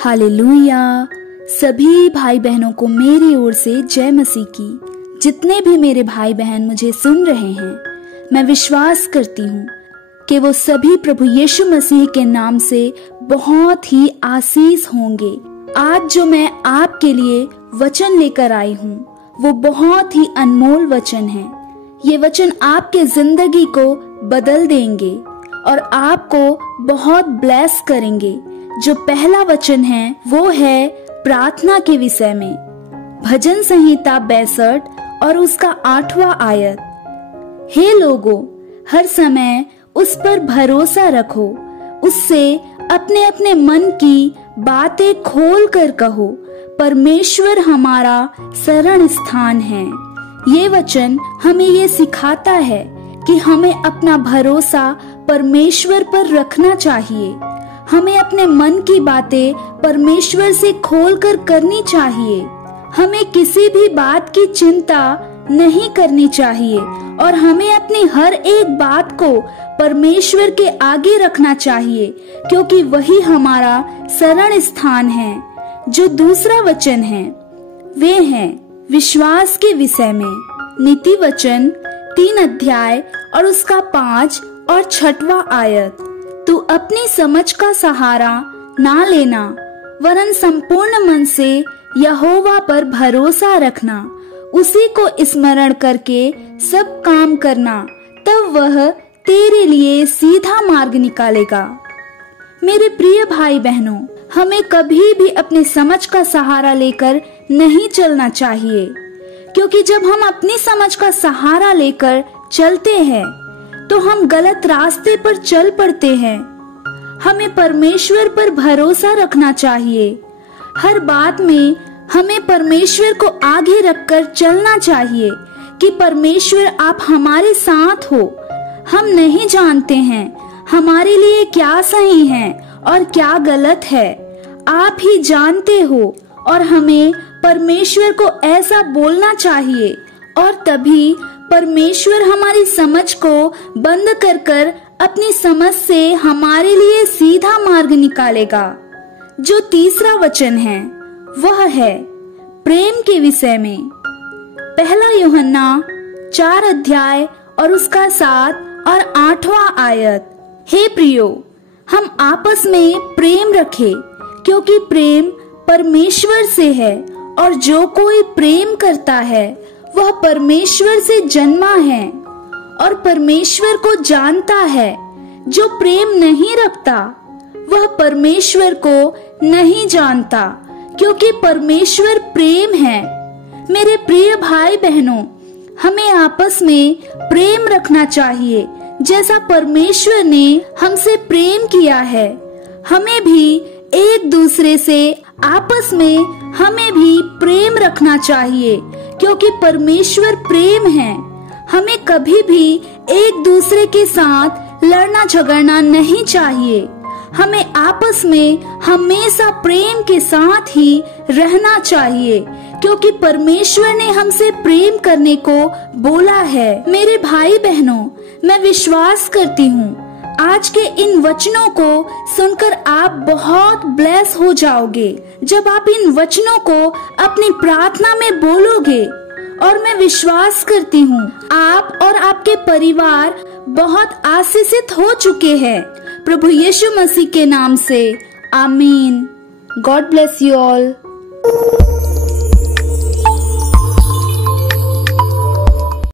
Hallelujah. सभी भाई बहनों को मेरी ओर से जय मसीह की। जितने भी मेरे भाई बहन मुझे सुन रहे हैं, मैं विश्वास करती हूँ कि वो सभी प्रभु यीशु मसीह के नाम से बहुत ही आशीष होंगे। आज जो मैं आपके लिए वचन लेकर आई हूँ वो बहुत ही अनमोल वचन है। ये वचन आपके जिंदगी को बदल देंगे और आपको बहुत ब्लेस करेंगे। जो पहला वचन है वो है प्रार्थना के विषय में। भजन संहिता 62 और उसका 8वां आयत। हे लोगों, हर समय उस पर भरोसा रखो, उससे अपने अपने मन की बातें खोल कर कहो, परमेश्वर हमारा शरण स्थान है। ये वचन हमें ये सिखाता है कि हमें अपना भरोसा परमेश्वर पर रखना चाहिए। हमें अपने मन की बातें परमेश्वर से खोलकर करनी चाहिए। हमें किसी भी बात की चिंता नहीं करनी चाहिए और हमें अपनी हर एक बात को परमेश्वर के आगे रखना चाहिए, क्योंकि वही हमारा शरण स्थान है। जो दूसरा वचन है वे है विश्वास के विषय में। नीति वचन 3 अध्याय और उसका 5 और 6वां आयत। तू अपनी समझ का सहारा ना लेना, वरन संपूर्ण मन से यहोवा पर भरोसा रखना, उसी को स्मरण करके सब काम करना, तब वह तेरे लिए सीधा मार्ग निकालेगा। मेरे प्रिय भाई बहनों, हमें कभी भी अपनी समझ का सहारा लेकर नहीं चलना चाहिए, क्योंकि जब हम अपनी समझ का सहारा लेकर चलते हैं तो हम गलत रास्ते पर चल पड़ते हैं। हमें परमेश्वर पर भरोसा रखना चाहिए। हर बात में हमें परमेश्वर को आगे रखकर चलना चाहिए कि परमेश्वर आप हमारे साथ हो। हम नहीं जानते हैं हमारे लिए क्या सही है और क्या गलत है, आप ही जानते हो और हमें परमेश्वर को ऐसा बोलना चाहिए और तभी परमेश्वर हमारी समझ को बंद कर कर अपनी समझ से हमारे लिए सीधा मार्ग निकालेगा। जो तीसरा वचन है वह है प्रेम के विषय में। पहला यूहन्ना 4 अध्याय और उसका 7 और 8वां आयत। हे प्रियो, हम आपस में प्रेम रखें, क्योंकि प्रेम परमेश्वर से है और जो कोई प्रेम करता है वह परमेश्वर से जन्मा है और परमेश्वर को जानता है। जो प्रेम नहीं रखता वह परमेश्वर को नहीं जानता, क्योंकि परमेश्वर प्रेम है। मेरे प्रिय भाई बहनों, हमें आपस में प्रेम रखना चाहिए जैसा परमेश्वर ने हमसे प्रेम किया है। हमें भी एक दूसरे से आपस में हमें भी प्रेम रखना चाहिए, क्योंकि परमेश्वर प्रेम है। हमें कभी भी एक दूसरे के साथ लड़ना झगड़ना नहीं चाहिए। हमें आपस में हमेशा प्रेम के साथ ही रहना चाहिए, क्योंकि परमेश्वर ने हमसे प्रेम करने को बोला है। मेरे भाई बहनों, मैं विश्वास करती हूँ आज के इन वचनों को सुनकर आप बहुत ब्लेस हो जाओगे। जब आप इन वचनों को अपनी प्रार्थना में बोलोगे, और मैं विश्वास करती हूँ आप और आपके परिवार बहुत आशीषित हो चुके हैं प्रभु यीशु मसीह के नाम से। आमीन। God bless you all.